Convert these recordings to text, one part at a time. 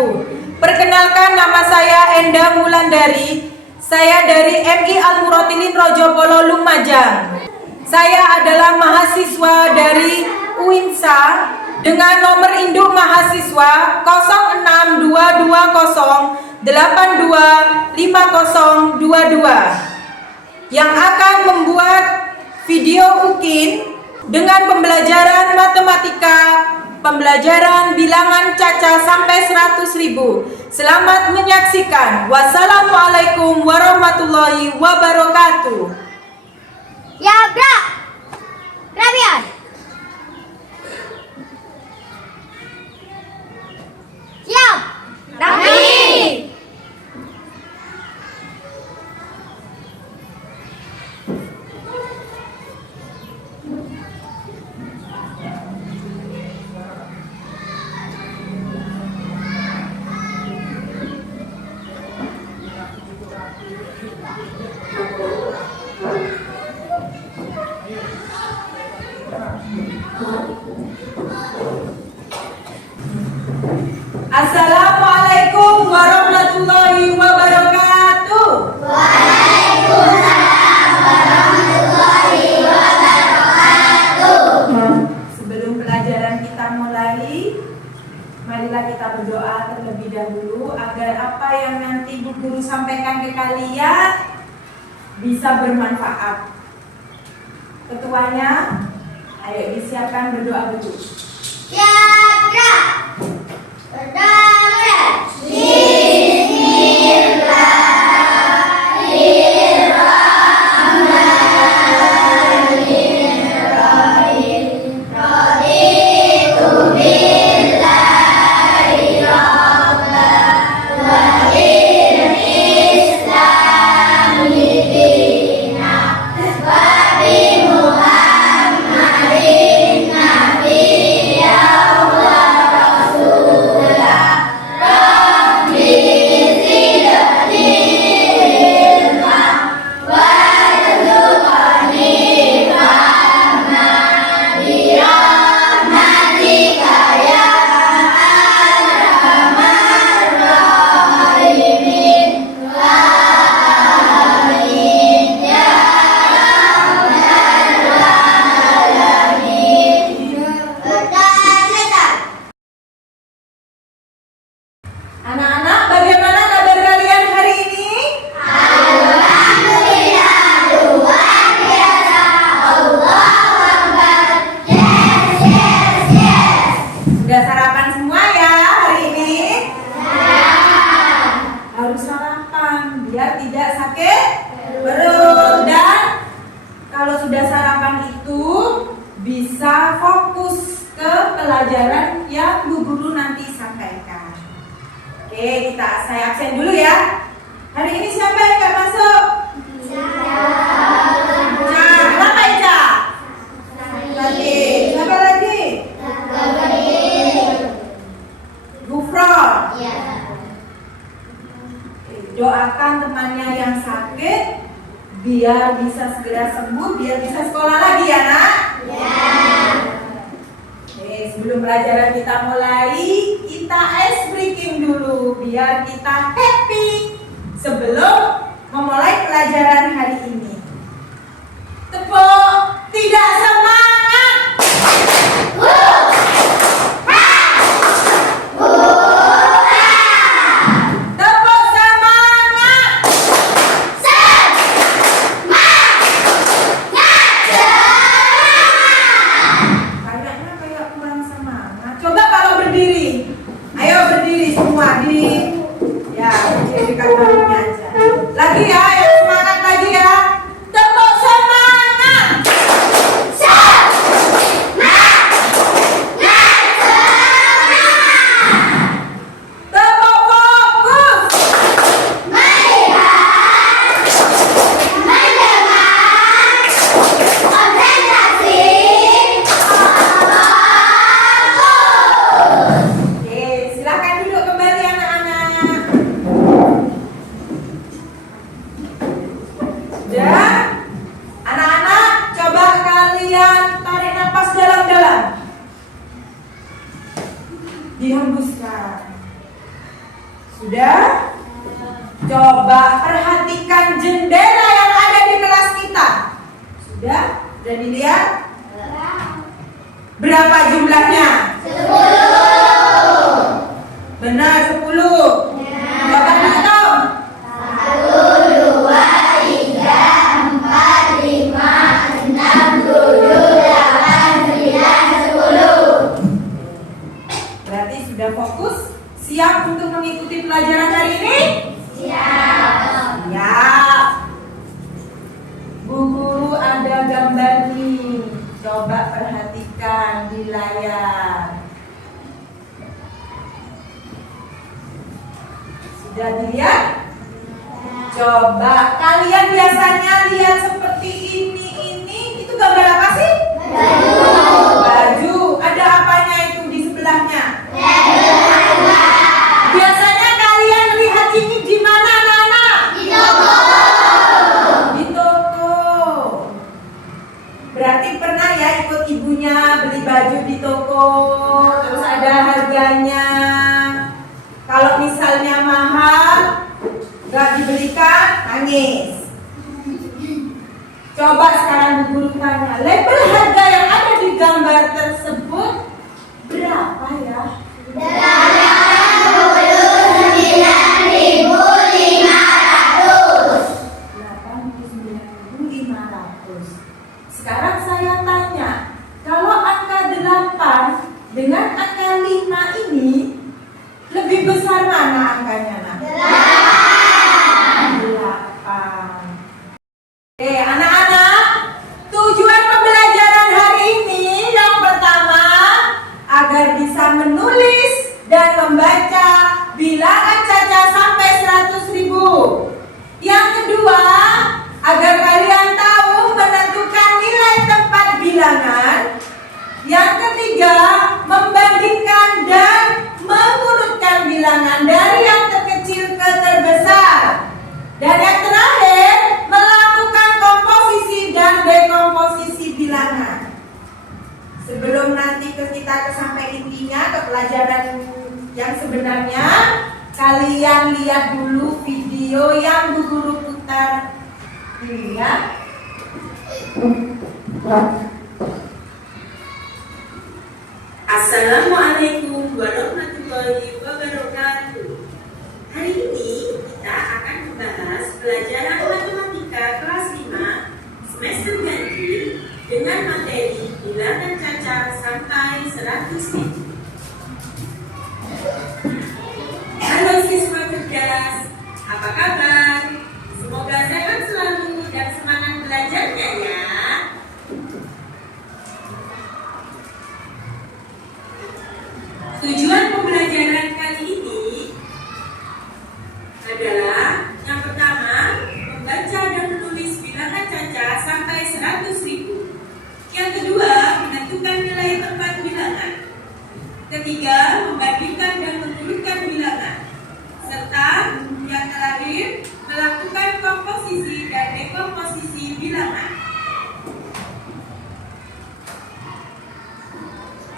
wabarakatuh. Perkenalkan, nama saya Enda Wulandari. Saya dari MI Al-Murotilin Rojopolo Lumajang. Saya adalah mahasiswa dari UINSA dengan nomor induk mahasiswa 0622082522 yang akan membuat video UKIN dengan pembelajaran matematika, pembelajaran bilangan caca sampai 100.000. Selamat menyaksikan. Wassalamualaikum warahmatullahi wabarakatuh. Ya, Bra. Rabian. Siap. Rabi. Assalamualaikum warahmatullahi wabarakatuh. Waalaikumsalam warahmatullahi wabarakatuh. Sebelum pelajaran kita mulai, marilah kita berdoa terlebih dahulu agar apa yang nanti Bu Guru sampaikan ke kalian bisa bermanfaat. Ketuanya, ayo disiapkan berdoa dulu. Ya, Bra. Berdoa. Anak-anak, bagaimana kabar kalian hari ini? Alhamdulillah, luar biasa. Allahu Akbar. Yes. Sudah sarapan semua ya hari ini? Ya. Harus sarapan biar tidak sakit perut, dan kalau sudah sarapan itu bisa fokus ke pelajaran yang Bu Guru nanti sampaikan. Oke, saya absen dulu ya. Hari ini siapa yang nggak masuk? Kenapa Ica? Tadi. Siapa lagi? Gufron. Doakan temannya yang sakit biar bisa segera sembuh, biar bisa sekolah lagi ya, Nak? Oke, sebelum pelajaran kita mulai, kita ice breaking dulu biar kita happy sebelum memulai pelajaran hari ini. Tepuk tidak semangat. Tepuk semangat. Kayaknya kayak kurang semangat. Coba kalau berdiri. Ayo berdiri semua di dekat bahunya aja. Lagi ya, yang semangat lagi ya. Tepuk semangat. Tepuk fokus. Oke, silakan duduk kembali anak-anak. Sudah? Anak-anak, coba kalian tarik nafas dalam-dalam. Dihembuskan. Sudah? Coba perhatikan jendela yang ada di kelas kita. Sudah? Sudah dilihat? Berapa jumlahnya? 10. Benar, 10. Bapak hitung. 1, 2, 3, 4, 5, 6, 7, 8, 9, 10. Berarti sudah fokus? Siap untuk mengikuti pelajaran hari ini? Siap. Siap. Bu Guru ada gambar nih. Coba perhatikan di layar. Sudah dilihat? Coba kalian biasanya lihat seperti ini itu gambar apa sih? Baju. Ada apanya itu di sebelahnya? Biasanya kalian lihat ini di mana, anak-anak? Di toko. Berarti pernah ya ikut ibunya beli baju di toko, terus ada harganya. Kalau misalnya mahal, nggak dibelikan, nangis. Coba sekarang Bu Guru tanya, label harga yang ada di gambar tersebut berapa ya? 89.500. 89.500. Sekarang saya tanya, kalau angka 8 dengan angka 5 ini lebih besar mana angkanya, Nak? 8. Oke, anak-anak, tujuan pembelajaran hari ini yang pertama agar bisa menulis dan membaca bilangan caca sampai 100.000. Yang kedua, agar kalian tahu menentukan nilai tempat bilangan. Yang ketiga, membandingkan dan mengurutkan bilangan dari yang terkecil ke terbesar. Dan yang terakhir, melakukan komposisi dan dekomposisi bilangan. Sebelum nanti kita sampai intinya ke pelajaran yang sebenarnya, kalian lihat dulu video yang Bu Guru putar ini ya. Assalamualaikum warahmatullahi wabarakatuh. Hari ini kita akan membahas pelajaran matematika kelas 5 semester ganjil dengan materi bilangan caca sampai 100.000. Halo siswa cerdas, apa kabar? Semoga sehat selalu dan semangat belajarnya ya. Tujuan pembelajaran kali ini adalah yang pertama, membaca dan menulis bilangan caca sampai 100.000. Yang kedua, menentukan nilai tempat bilangan. Ketiga, membandingkan dan mengurutkan bilangan. Serta yang terakhir, melakukan komposisi dan dekomposisi bilangan.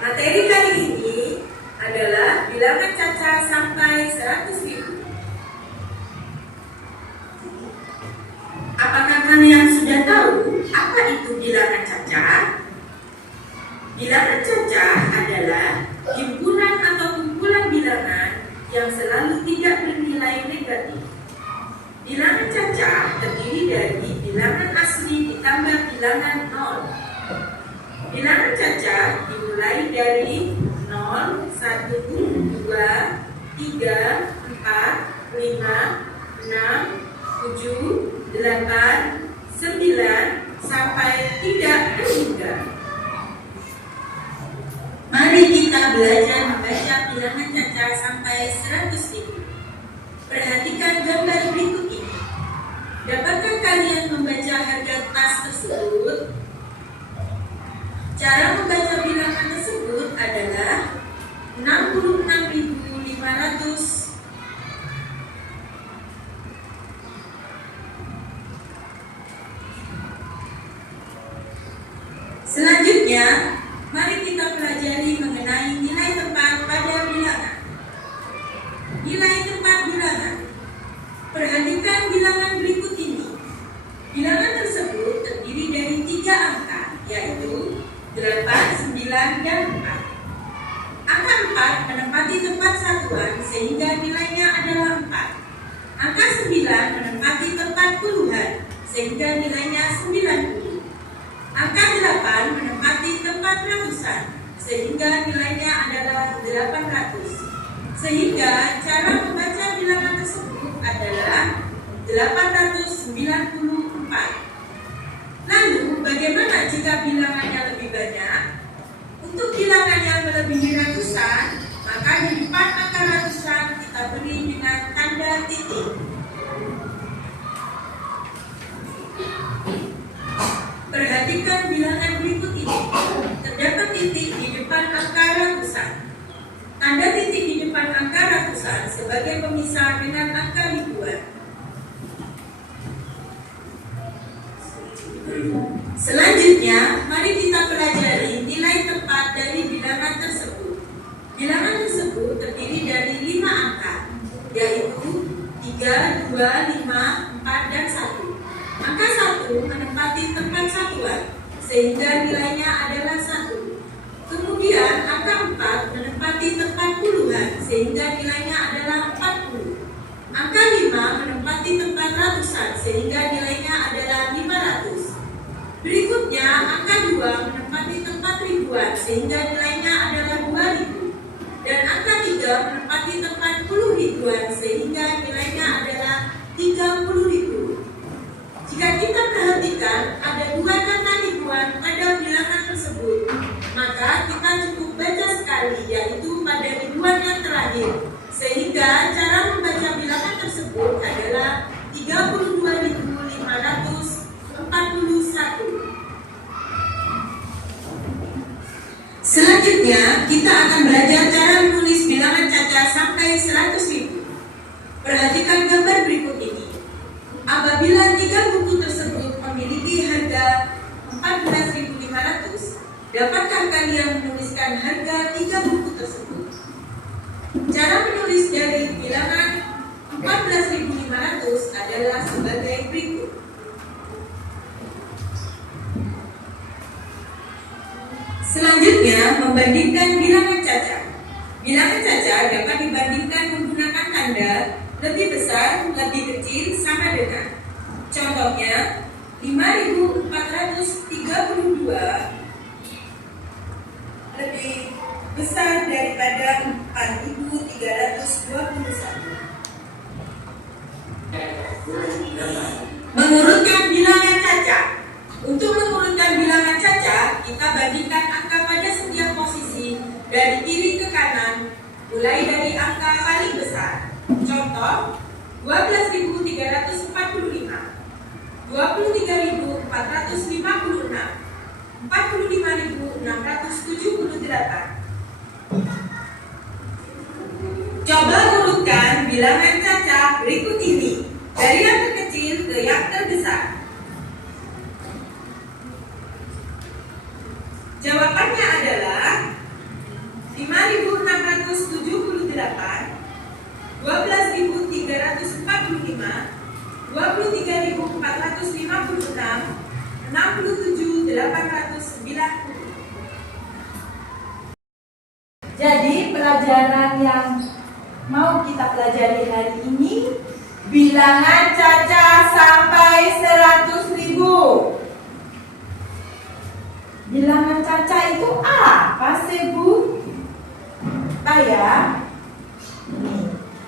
Materi kali ini adalah bilangan caca sampai 100.000. Apakah kalian sudah tahu apa itu bilangan caca? Bilangan caca adalah himpunan atau kumpulan bilangan yang selalu tidak bernilai negatif. Bilangan caca terdiri dari bilangan asli ditambah bilangan nol. Bilangan caca dimulai dari 0, 1, 2, 3, 4, 5, 6, 7, 8, 9 sampai tidak terhingga. Mari kita belajar membaca bilangan caca sampai 100.000. Perhatikan gambar berikut ini. Dapatkah kalian membaca harga tas tersebut? Cara membaca bilangan tersebut adalah 66.500. Selanjutnya, mari kita pelajari mengenai nilai tempat pada bilangan. Nilai tempat bilangan 8, 9, dan 4. Angka 4 menempati tempat satuan sehingga nilainya adalah 4. Angka 9 menempati tempat puluhan sehingga nilainya 90. Angka 8 menempati tempat ratusan sehingga nilainya adalah 800. Sehingga cara membaca bilangan tersebut adalah 894. Lalu bagaimana jika bilangannya lebih banyak? Untuk bilangan yang melebihi ratusan, maka di depan angka ratusan kita beri dengan tanda titik. Perhatikan bilangan berikut ini. Terdapat titik di depan angka ratusan. Tanda titik di depan angka ratusan sebagai pemisah dengan angka ribuan. Selanjutnya, mari kita pelajari nilai tepat dari bilangan tersebut. Bilangan tersebut terdiri dari 5 angka, yaitu 3, 2, 5, 4, dan 1. Angka 1 menempati tempat satuan, sehingga nilainya adalah 1. Kemudian, angka 4 menempati tempat puluhan, sehingga nilainya adalah 40. Angka 5 menempati tempat ratusan, sehingga nilainya adalah 500. Berikutnya, angka 2 menempati tempat ribuan sehingga nilainya adalah 2000. Dan angka 3 menempati tempat puluh ribuan sehingga nilainya adalah 30.000. Jika kita perhatikan ada 2 kata ribuan pada bilangan tersebut, maka kita cukup baca sekali, yaitu pada ribuan yang terakhir. Sehingga cara membaca bilangan tersebut adalah 32.541. Selanjutnya, kita akan belajar cara menulis bilangan caca sampai 100.000. Perhatikan gambar berikut ini. Apabila 3 buku tersebut memiliki harga 14.500, dapatkah kalian menuliskan harga 3 buku tersebut? Cara menulis dari bilangan 14.500 adalah sebagai berikut. Selanjutnya, membandingkan bilangan caca. Bilangan caca dapat dibandingkan menggunakan tanda lebih besar, lebih kecil, sama dengan. Contohnya, 5.432 lebih besar daripada 4.321. Mengurutkan bilangan caca. Untuk mengurutkan bilangan caca, kita bandingkan angka pada setiap posisi dari kiri ke kanan, mulai dari angka paling besar. Contoh, 12.345, 23.456, 45.678. Coba urutkan bilangan caca berikut ini dari yang terkecil ke yang terbesar. Jawabannya adalah 5.678, 12.345, 23.456, 67.890. Jadi pelajaran yang mau kita pelajari hari ini, bilangan caca sampai 100.000. Bilangan caca itu apa sih, Bu? Ya.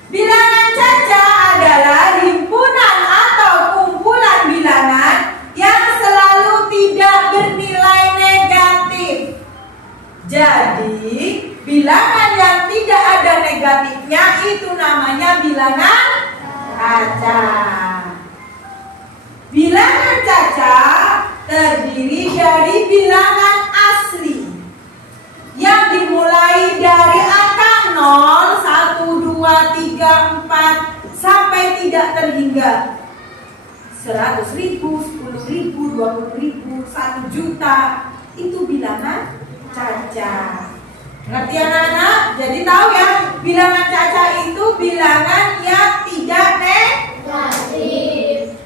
Bilangan caca adalah himpunan atau kumpulan bilangan yang selalu tidak bernilai negatif. Jadi, bilangan yang tidak ada negatifnya itu namanya bilangan caca. Bilangan caca terdiri dari bilangan asli yang dimulai dari angka 0, 1, 2, 3, 4 sampai tidak terhingga 100.000, 10.000, 20.000, 1 juta. Itu bilangan caca. Ngerti anak-anak? Jadi tahu ya, bilangan caca itu bilangan yang tidak negatif.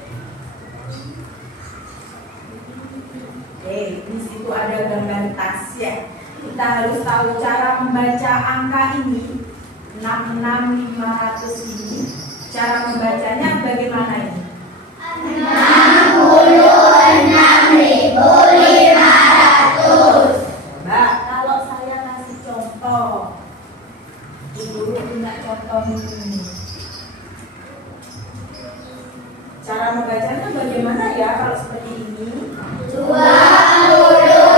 Di situ itu ada gambar tas ya. Kita harus tahu cara membaca angka ini 66.500 ini. Cara membacanya bagaimana ini? 66.500. Coba kalau saya kasih contoh, Ibu punya contoh ini. Cara membacanya bagaimana ya kalau seperti ini? 27.350.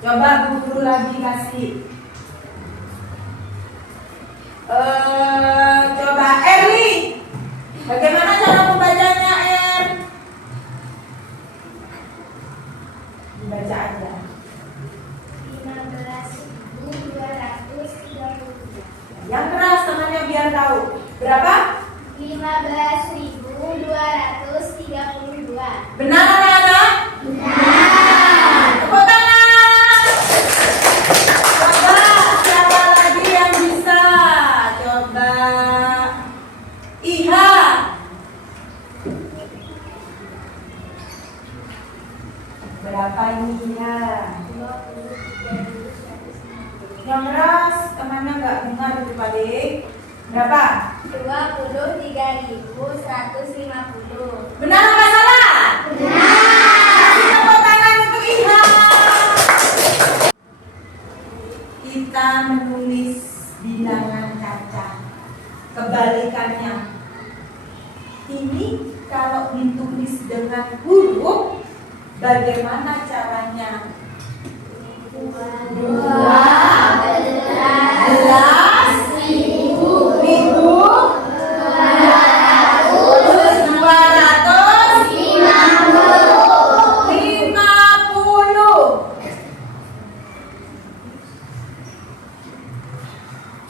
Coba Bu Guru lagi kasih. Coba Erli, bagaimana cara membacanya Er? Dibaca aja. 15.232. Yang keras tangannya biar tahu. Berapa? 15.232. Benar anak-anak? Benar. Tepuk tangan. Coba siapa lagi yang bisa? Coba Iha. Berapa ini Iha? Yang keras temannya nggak dengar itu paling. Berapa? 23.150. Benar apa salah? Kasih tepuk tangan untuk Iha. Kita menulis bilangan kaca. Kebalikannya. Ini kalau ditulis dengan huruf, bagaimana caranya? 250.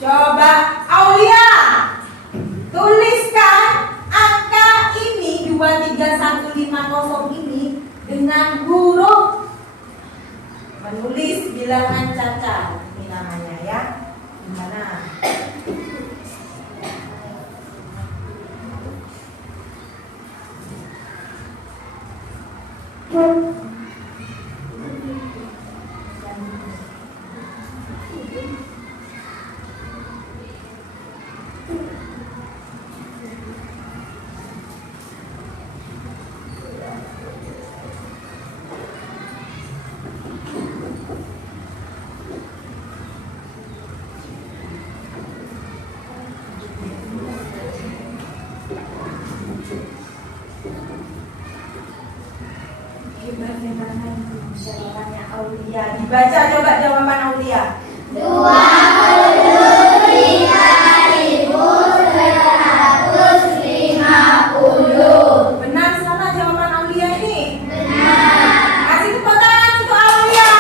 Coba Aulia, tuliskan angka ini 23150 ini dengan huruf. Menulis bilangan caca, ini namanya ya. Gimana? Bagaimana itu jawabannya Aulia? Dibaca coba jawaban Aulia. 23.150. Benar salah jawaban Aulia ini? Benar. Kasih tepuk tangan untuk Aulia.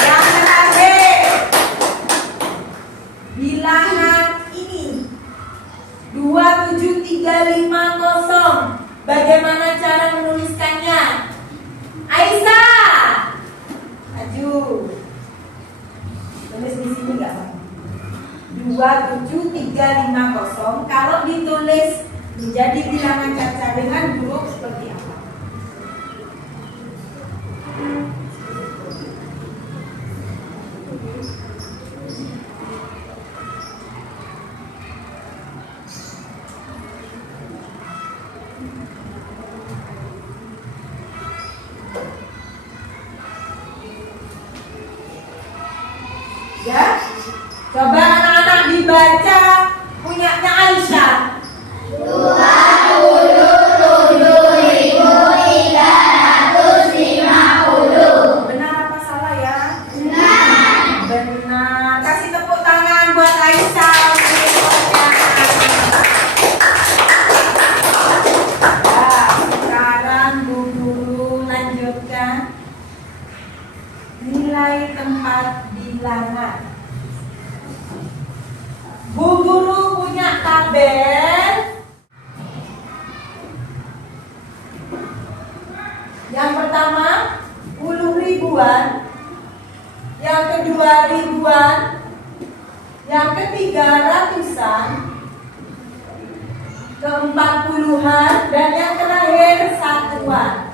Yang terakhir, bilangan ini 27350. Bagaimana cara menuliskannya? Aisyah, maju. Tulis di sini nggak Pak? 27350. Kalau ditulis menjadi bilangan caca dengan huruf seperti apa? Ya, coba anak-anak dibaca punyanya Aisyah. 27.350. Benar apa salah ya? Benar. Benar. Kasih tepuk tangan buat Aisyah. Ya, sekarang Bu Guru lanjutkan nilai tempat bilangan. Bu keempat puluhan, dan yang terakhir satuan.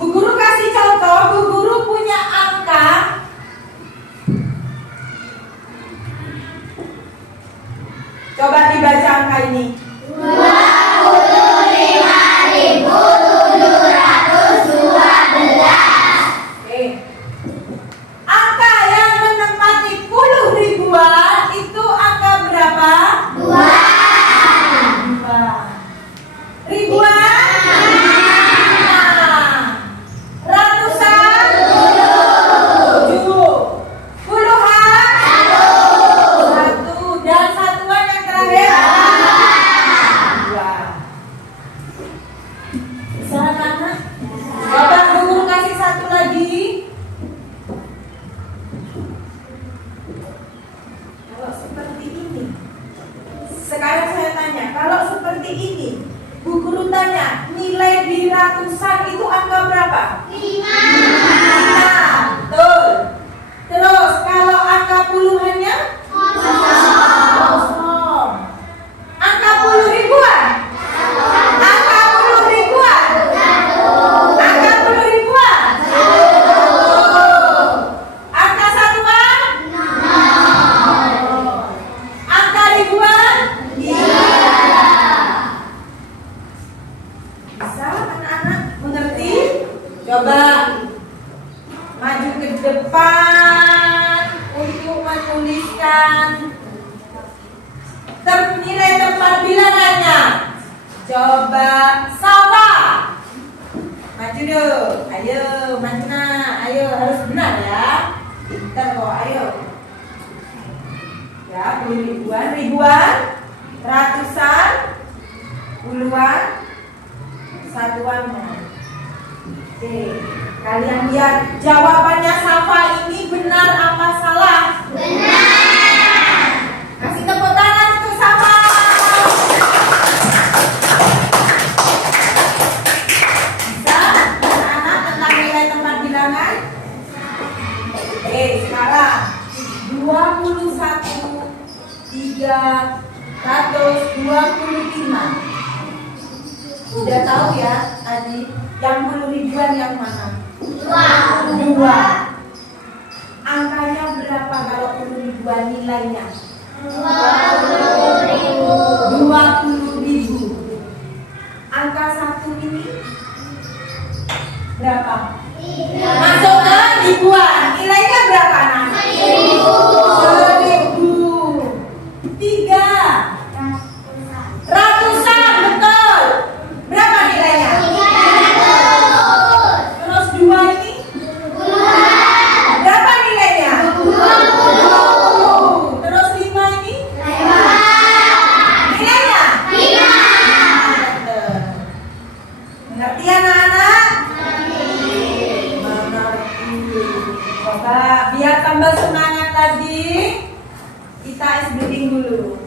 Bu Guru kasih contoh, Bu Guru punya angka. Coba dibaca angka ini. 25.712. Oke. Angka yang menempati puluh ribuan itu angka berapa? 2. Ribuan? Ratusan? 7. Puluhan? 1. Dan satuan yang terakhir? 2. Bisa anak-anak? Coba Bu Guru kasih satu lagi. Kalau seperti ini. Sekarang saya tanya, kalau seperti ini, Bu Guru tanya, nilai di ratusan itu angka berapa? 5. 5. Betul. Terus kalau angka puluhannya? 0. Angka puluh ribuan? Angka puluh ribuan? Angka puluh ribuan? Angka satuan? Angka ribuan? Bisa anak-anak mengerti? Coba maju ke depan untuk menuliskan nilai tempat bilangannya. Coba Safa. Maju dong. Ayo, maju nak. Ayo, harus benar ya. Pintar kok, ayo. Ya, puluh ribuan, ribuan, ratusan, puluhan, satuan. Oke, kalian lihat jawabannya Safa ini benar apa salah? Benar. Kasih tepuk tangan untuk Safa. Bisa anak-anak tentang nilai tempat bilangan? Oke, sekarang 21.325. Udah tahu ya tadi yang puluh ribuan yang mana? 2. Angkanya berapa kalau puluh ribuan nilainya? 20.000. Angka satu ini berapa? Masuk ke ribuan. Nilainya berapa nak? 1.000. 3. Ratusan, betul. Berapa nilainya? 300. Terus 2 ini? Berapa nilainya? 20. Terus 5 ini? Nilainya? 5. Mengerti anak-anak? Mengerti. Coba biar tambah semangat lagi, kita es breathing dulu.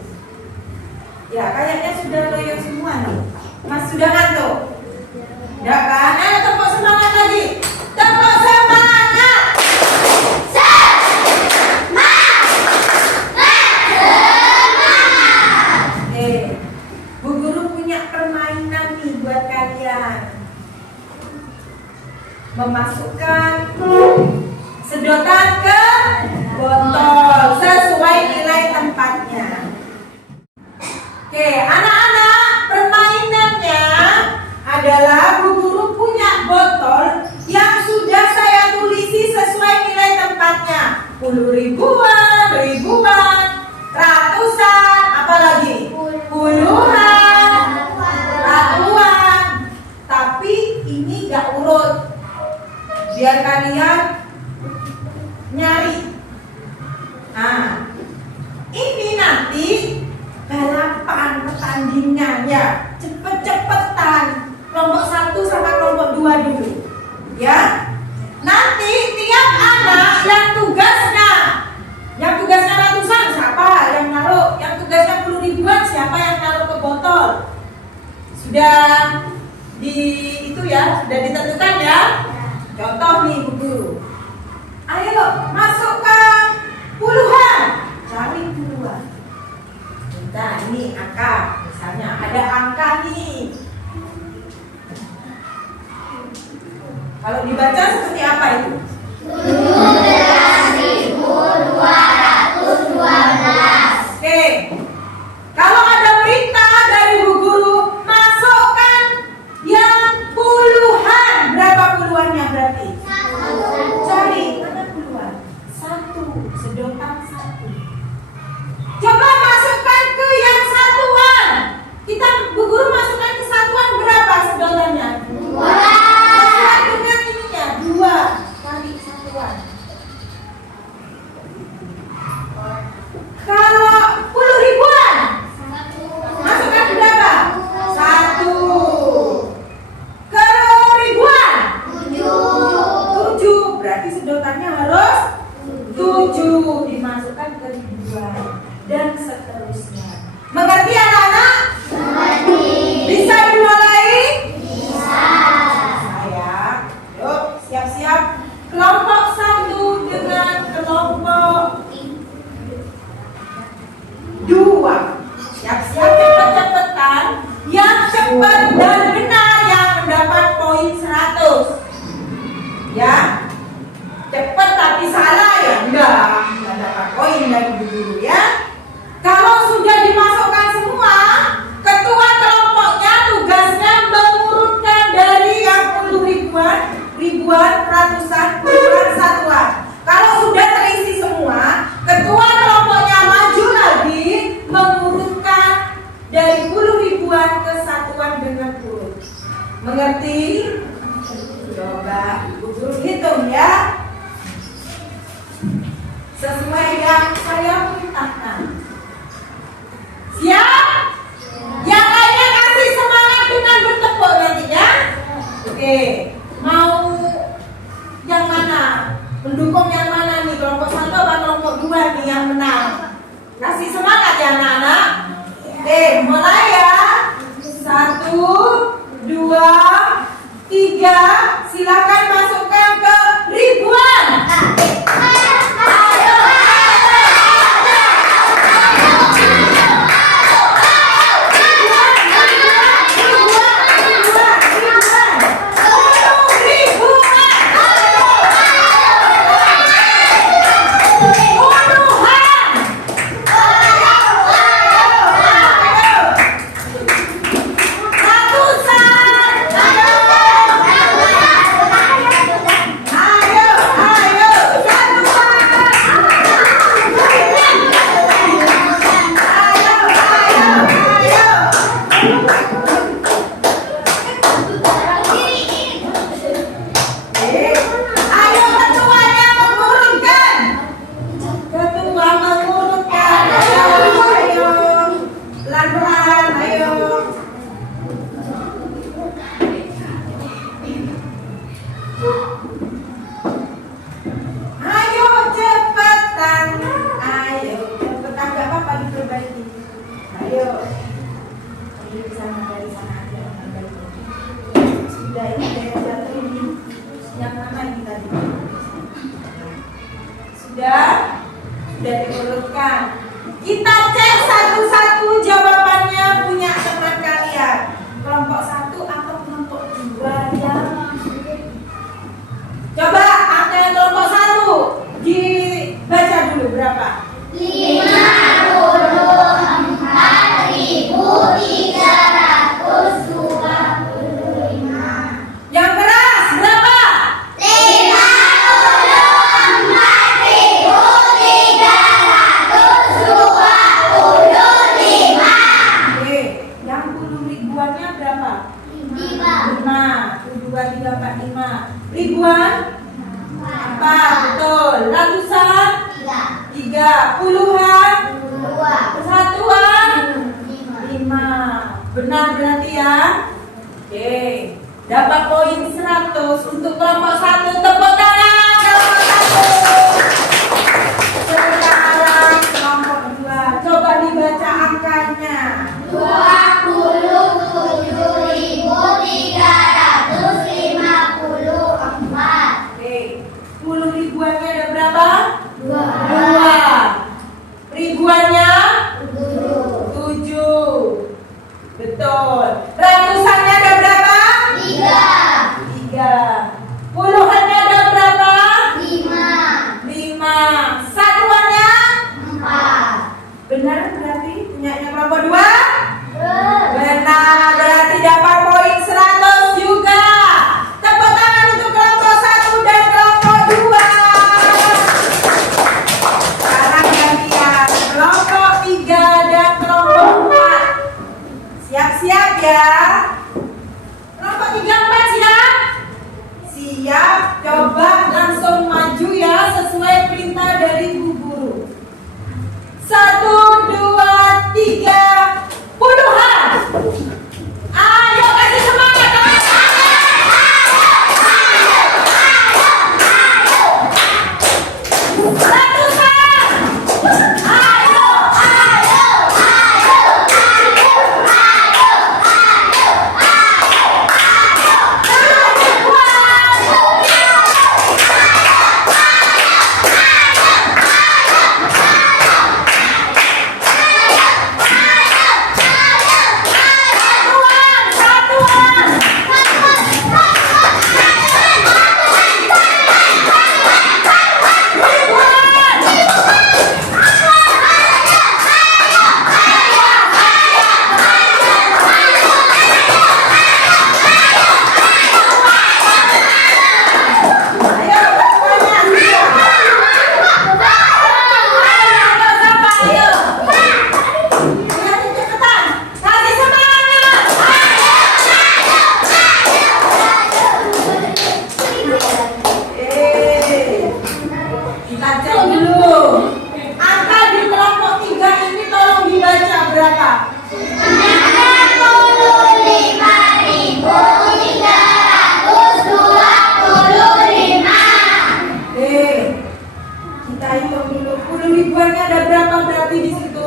Ya, kayaknya sudah loyo semua nih. Mas sudah ngantuk? Enggak kan? Ayo tepuk semangat lagi. Tepuk semangat. Oke. Bu Guru punya permainan nih buat kalian. Memasukkan sedotan ke botol sesuai nilai tempatnya. Oke, anak-anak, permainannya adalah Bu Guru punya botol yang sudah saya tulisi sesuai nilai tempatnya. 10 ribuan, ribuan, ratusan, apalagi? Puluhan, ratusan. Tapi ini gak urut. Biar kalian nyari. Nah, ini nanti balapan pertandingan ya, cepet-cepetan. Kelompok 1 sama kelompok 2 dulu, ya. Nanti tiap anak yang tugasnya ratusan siapa yang naruh, yang tugasnya 10 ribuan siapa yang naruh ke botol. Sudah itu ya, sudah ditentukan ya. Contoh nih Bu Guru. Ayo masukkan puluhan, cari puluhan. Nah ini angka, misalnya ada angka Ani. Kalau dibaca seperti apa itu? 17.212. Oke. Kalau ada perintah dari Bu Guru, masukkan yang puluhan. Berapa puluhannya berarti? Cari, mana puluhan? 1, sedotan 1. Coba masukkan ke yang satuan. Kita Bu Guru masukkan ke satuan berapa sedotannya? 2. Sesuai dengan ininya 2 kali satuan. Kalau 10 ribuan, masukkan berapa? 1. Kalau ribuan, 7. Berarti sedotannya harus 7 dimasukkan ke ribuan dan seterusnya. Mengerti anak-anak? Bisa dimulai? Sayang, yuk siap-siap. Kelompok 1 dengan kelompok 2. Siap-siap, cepet-cepetan. Yang cepat dan benar yang mendapat poin 100. Ya, cepat tapi salah ya enggak dapat poin dari Bu Guru ya. Kalau sudah dimasukkan semua, ketua kelompoknya tugasnya mengurutkan dari yang 10 ribuan, ratusan, puluhan, satuan. Kalau sudah terisi semua, ketua kelompoknya maju lagi mengurutkan dari 10 ribuan ke satuan dengan urut. Mengerti? Coba Bu Guru hitung ya. Sesuai yang saya perintahkan. Siap? Yang lainnya kasih semangat dengan bertepuk nantinya. Oke, mau yang mana? Mendukung yang mana nih? Kelompok 1 atau kelompok 2 nih yang menang? Kasih semangat ya anak-anak. Oke, mulai ya. 1, 2, 3. Silakan masukkan ke ribuan. Sudah diurutkan. Kita cek satu-satu jawabannya punya teman kalian. Kelompok 1 atau kelompok 2 yang coba angka yang kelompok 1 dibaca dulu berapa? 54.325. Yang keras berapa? 54.325. Oke, yang 10 ribuannya berapa? 5. 1, 2, 3, 4, 5. Ribuan? 4, betul. Ratusan? 3. Puluhan? 2. Satuan? 5. 5. Benar berarti ya? Oke. Dapat poin 100 untuk kelompok 1. Tepuk tangan kelompok 1. Sekarang kelompok 2. Coba dibaca angkanya. 27.354. Oke. 10 ribuannya ada berapa? 2. 2. Ribuannya? 7. 7. Betul. betul. Ratusannya ada berapa? 3. Puluhannya ada berapa? 5. Satuannya? 4. Benar berarti punyanya kelompok 2? Benar, berarti dapat poin 100 juga. Tepuk tangan untuk kelompok 1 dan kelompok 2. Sekarang gantian kelompok 3 dan kelompok 4. Siap-siap ya. Kelompok 3 4 siap? Siap, coba langsung maju ya sesuai perintah dari Bu Guru. 1, 2, 3, puluhan. Ayo kasih semangat teman-teman. Ratusan. Ayo. Kita cek dulu. Angka di kelompok 3 ini tolong dibaca berapa? 65.325. Kita hitung dulu. 10 ribuannya ada berapa berarti di situ? 6.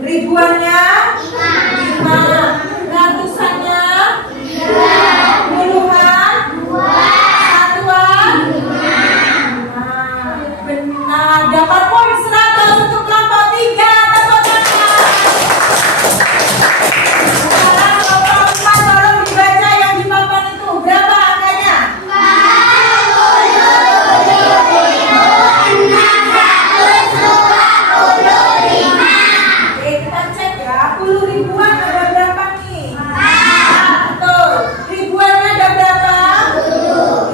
Ribuannya? 5. Ratusannya? 3. Puluhan? 2. Satuan? 5. Benar. Dapat poin 100 untuk kelompok 3. Tepuk tangan. Sekarang kelompok 4 tolong dibaca yang di papan itu. Berapa angkanya? 40.625. Oke, kita cek ya. 10 ribuan ada berapa nih? 4. Betul. Ribuannya ada berapa?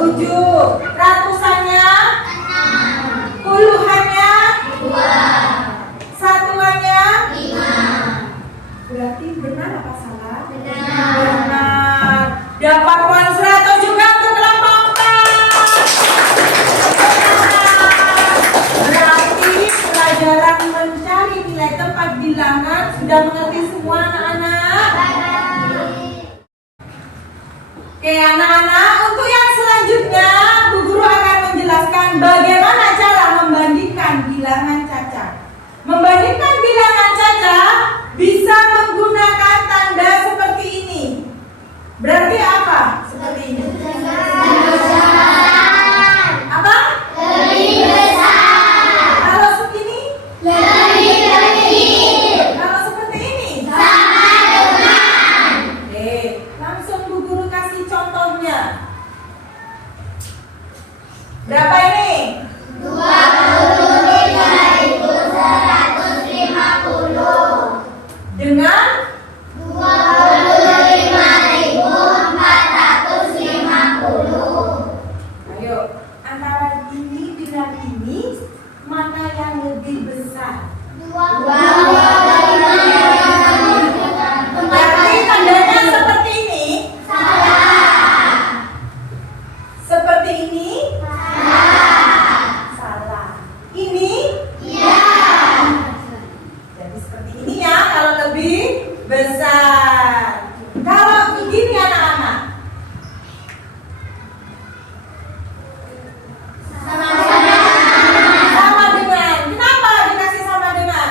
7. Ratusannya? 6. Puluhannya? 2. Satuannya? 5. Berarti benar apa salah? Benar. Benar. Dapat poin 100 juga untuk kelompok 4. Berarti pelajaran mencari nilai tempat bilangan sudah mengerti semua anak-anak? Oke anak-anak, untuk yang selanjutnya Bu Guru akan menjelaskan bagaimana cara membandingkan bilangan cacat. Membandingkan bilangan cacat bisa menggunakan tanda seperti ini. Berarti apa? Seperti ini. Apa? Lebih besar. Kalau segini? Lebih kecil. Kalau seperti ini? Sama dengan. Oke, langsung Bu Guru kasih contohnya. Berapa ini? 25.150. Dengan 25.450. ayo, antara ini dengan ini mana yang lebih besar? Berarti tandanya seperti ini. Seperti ini. Salah. Ini. Jadi seperti ini ya kalau lebih besar. Kalau begini anak-anak. Sama dengan. Kenapa dikasih sama dengan?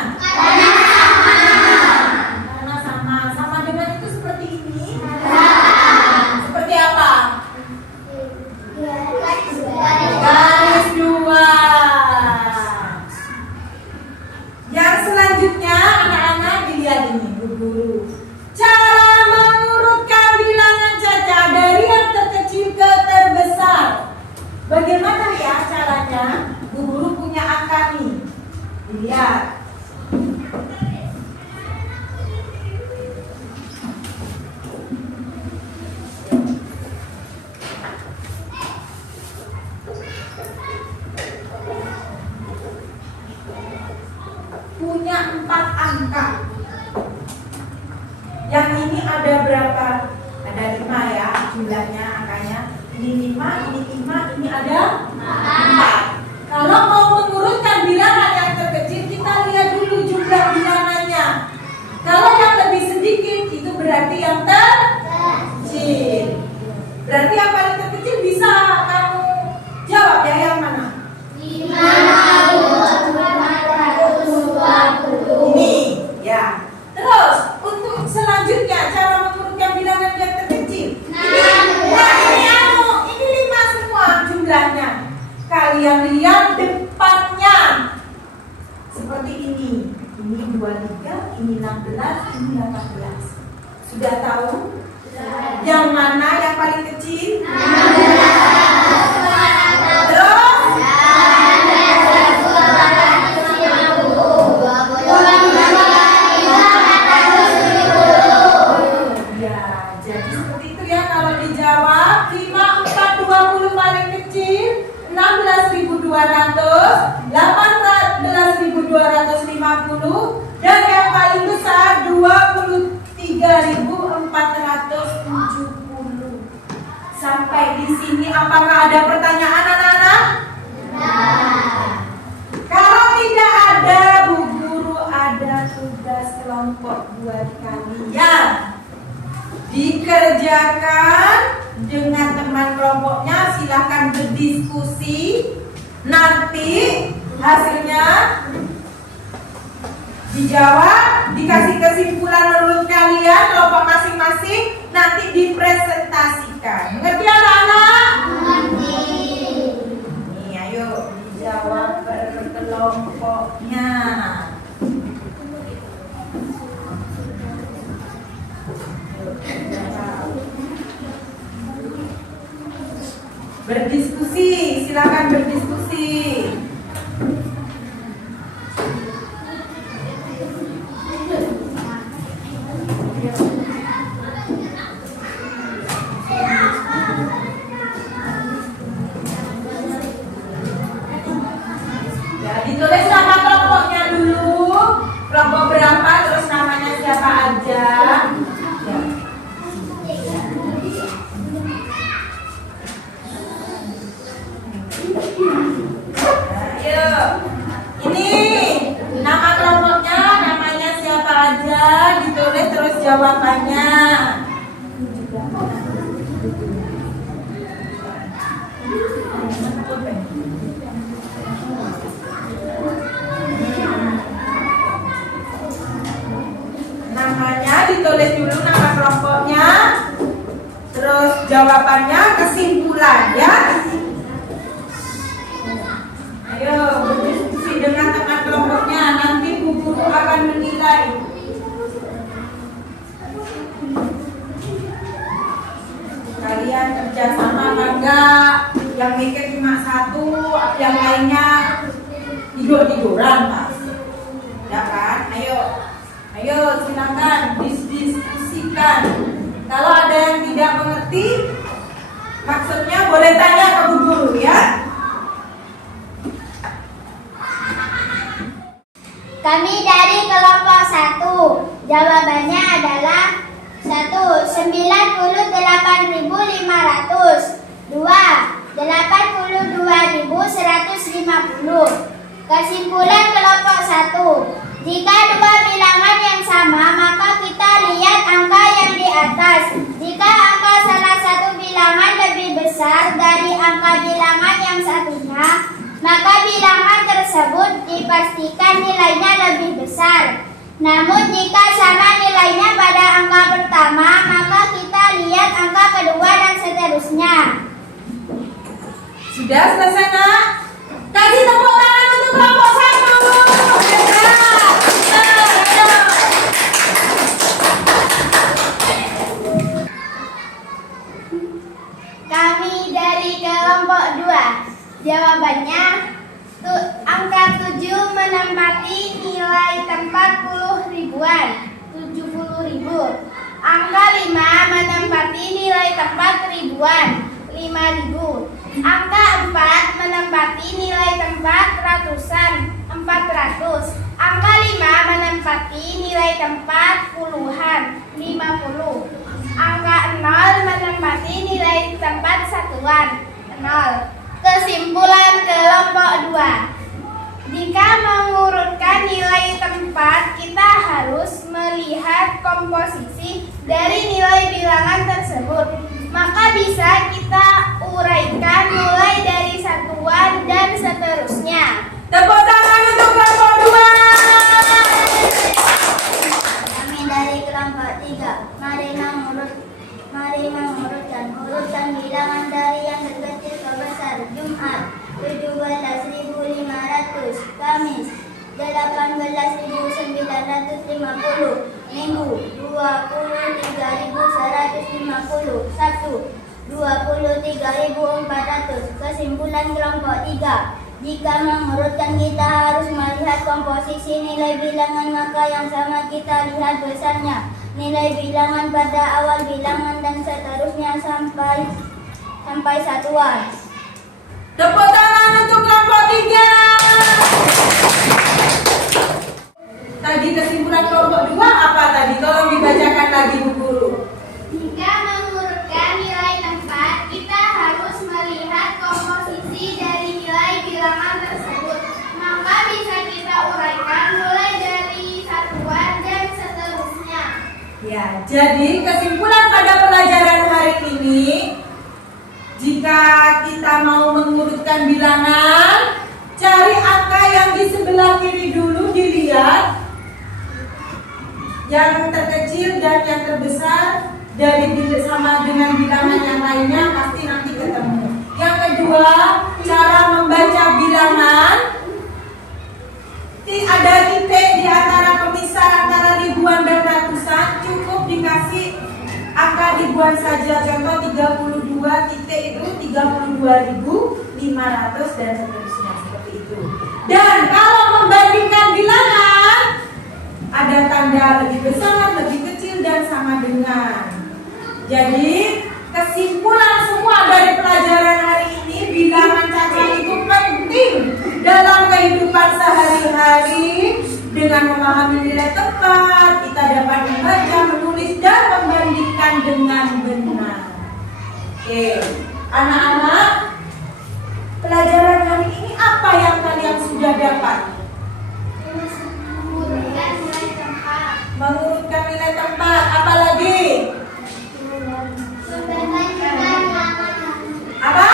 Karena sama. Sama dengan itu seperti ini. Seperti apa? Garis 2. Yang selanjutnya anak-anak dilihat ini. Guru. Cara mengurutkan bilangan Caca dari yang terkecil ke terbesar. Bagaimana ya caranya? Bu Guru punya angka nih. Lihat. Punya 4 angka. Yang ini ada berapa? Ada 5 ya jumlahnya angkanya. Ini 5, ini 5, ini ada 4. Kalau mau mengurutkan bilangan yang terkecil, kita lihat dulu jumlah bilangannya. Kalau yang lebih sedikit itu berarti yang terkecil. Berarti yang paling terkecil bisa kamu jawab ya, yang mana? 5.420. Ini ya. Terus untuk selanjutnya cara mengurutkan bilangan yang terkecil. Ini 5 semua jumlahnya. Kalian lihat depannya. Seperti ini. Ini 23, ini 16, ini 18. Sudah tahu? Yang mana yang paling kecil? Terus? Ya, jadi seperti itu ya kalau dijawab. 5, 4, 20 paling kecil, 16.200, 18.250, dan yang paling besar 23.470. Sampai di sini apakah ada pertanyaan anak-anak? Kalau tidak ada, Bu Guru ada tugas kelompok buat kalian. Dikerjakan dengan teman kelompoknya, silahkan berdiskusi. Nanti hasilnya dijawab, dikasih kesimpulan menurut kalian kelompok masing-masing, nanti dipresentasikan. Mengerti anak-anak? Nih, ayo dijawab per kelompoknya. Berdiskusi, silakan berdiskusi. Ya, ditulis nama kelompoknya dulu. Kelompok berapa, terus namanya siapa aja. Ya. Ayo, ini nama kelompoknya, namanya siapa aja, ditulis terus jawabannya. Namanya ditulis dulu, nama kelompoknya, terus jawabannya, kesimpulan ya. Ayo berdiskusi dengan teman kelompoknya, nanti Bu Guru akan menilai. Kalian kerjasama apa enggak? Yang mikir cuma satu, yang lainnya tidur-tiduran Mas. Ya kan? Ayo silakan diskusikan. Kalau ada yang tidak mengerti, maksudnya boleh tanya ke Bu Guru ya. Kami dari kelompok 1. Jawabannya adalah 1. 98.500. 2. 82.150. Kesimpulan kelompok 1. Jika dua bilangan yang sama, maka kita lihat angka yang di atas. Jika angka salah satu bilangan lebih besar dari angka bilangan yang satunya, maka bilangan tersebut dipastikan nilainya lebih besar. Namun jika sama nilainya pada angka pertama, maka kita lihat angka kedua dan seterusnya. Sudah selesai nak? Kasih tepuk tangan untuk kelompok 1. Hebat. Ayo. Jawabannya, angka 7 menempati nilai tempat puluh ribuan, 70.000. Angka 5 menempati nilai tempat ribuan, 5.000. Angka 4 menempati nilai tempat ratusan, 400. Angka 5 menempati nilai tempat puluhan, 50. Angka 0 menempati nilai tempat satuan, 0. Kesimpulan kelompok 2. Jika mengurutkan nilai tempat, kita harus melihat komposisi dari nilai bilangan tersebut. Maka bisa kita uraikan mulai dari satuan dan seterusnya. Tepuk tangan untuk kelompok 2. Kami dari kelompok 3. Mari mengurutkan bilangan dari yang terkecil ke besar. Jumat 17.500, Kamis 18.950, Minggu 23.150, Sabtu 23.400. Kesimpulan kelompok 3. Jika mengurutkan, kita harus melihat komposisi nilai bilangan, maka yang sama kita lihat besarnya nilai bilangan pada awal bilangan dan seterusnya sampai satuan. Tepuk tangan untuk kelompok 3. Tadi kesimpulan kelompok 2 apa tadi? Tolong dibacakan lagi Bu Guru. Jika mengurutkan nilai tempat, kita harus melihat komposisi dari nilai bilangan tersebut. Maka bisa kita uraikan mulai dari satuan dan seterusnya. Ya, jadi kesimpulan pada pelajaran hari ini, jika kita mau mengurutkan bilangan, cari angka yang di sebelah kiri dulu, dilihat yang terkecil dan yang terbesar dari sama dengan bilangan yang lainnya, pasti nanti ketemu. Yang kedua, cara membaca bilangan. Ada titik di antara pemisah antara ribuan dan ratusan, cukup dikasih angka ribuan saja. Contoh 32 titik itu 32.500 dan seterusnya, seperti itu. Dan kalau membandingkan bilangan, ada tanda lebih besar, lebih kecil, dan sama dengan. Jadi kesimpulan semua dari pelajaran hari ini, bilangan Caca itu penting dalam kehidupan sehari-hari. Dengan memahami nilai tempat, kita dapat membaca, menulis, dan membandingkan dengan benar. Oke, anak-anak, pelajaran hari ini apa yang kalian sudah dapat? Mengurutkan nilai tempat. Mengurutkan nilai tempat, apa lagi? Apa?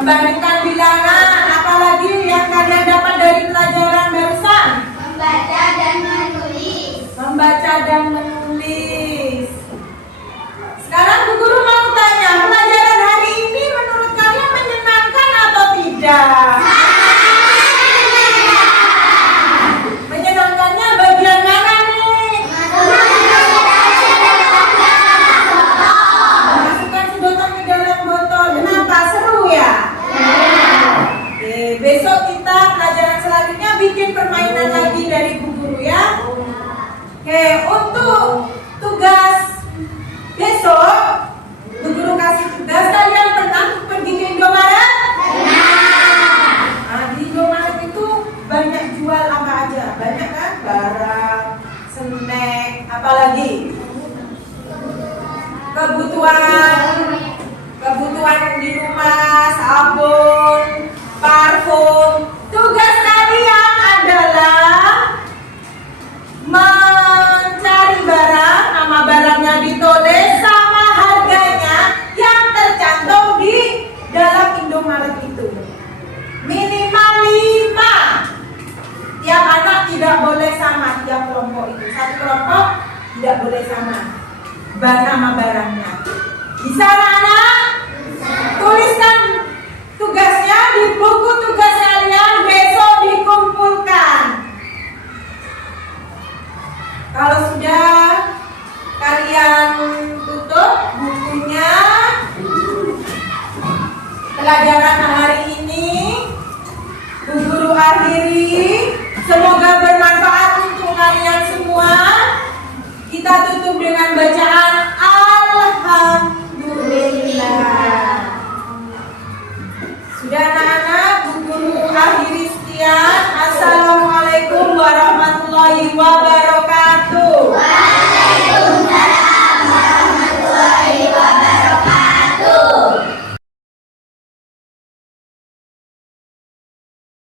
Membandingkan bilangan. Apa lagi yang kalian dapat dari pelajaran barusan? Membaca dan menulis. Membaca dan menulis. Sekarang Bu Guru mau tanya, pelajaran hari ini menurut kalian menyenangkan atau tidak? Menyenangkannya bagian mana nih? Masukkan sedotan ke dalam botol. Kenapa? Seru ya? Oke, besok kita pelajaran selanjutnya bikin permainan lagi dari Bu Guru ya. Oke, untuk tugas besok Bu Guru kasih tugas, kalian pernah pergi ke Indomaret? Nah, di Indomaret itu banyak jual apa aja? Banyak kan? Barang, snack, apalagi? Kebutuhan di rumah, sabun, parfum. Tugas kalian adalah mencari barang, nama barangnya ditulis sama harganya yang tercantum di dalam Indomaret itu. Minimal 5. Tiap anak tidak boleh sama, tiap kelompok itu. Satu kelompok tidak boleh sama nama barangnya. Bisa anak-anak? Tuliskan tugasnya di buku tugas kalian, besok dikumpulkan. Kalau sudah kalian tutup bukunya, pembelajaran hari ini Bu Guru akhiri. Semoga bermanfaat untuk kalian semua. Kita tutup dengan bacaan Alhamdulillah. Sudah anak-anak, Bu Guru akhiri sekian. Assalamualaikum warahmatullahi wabarakatuh.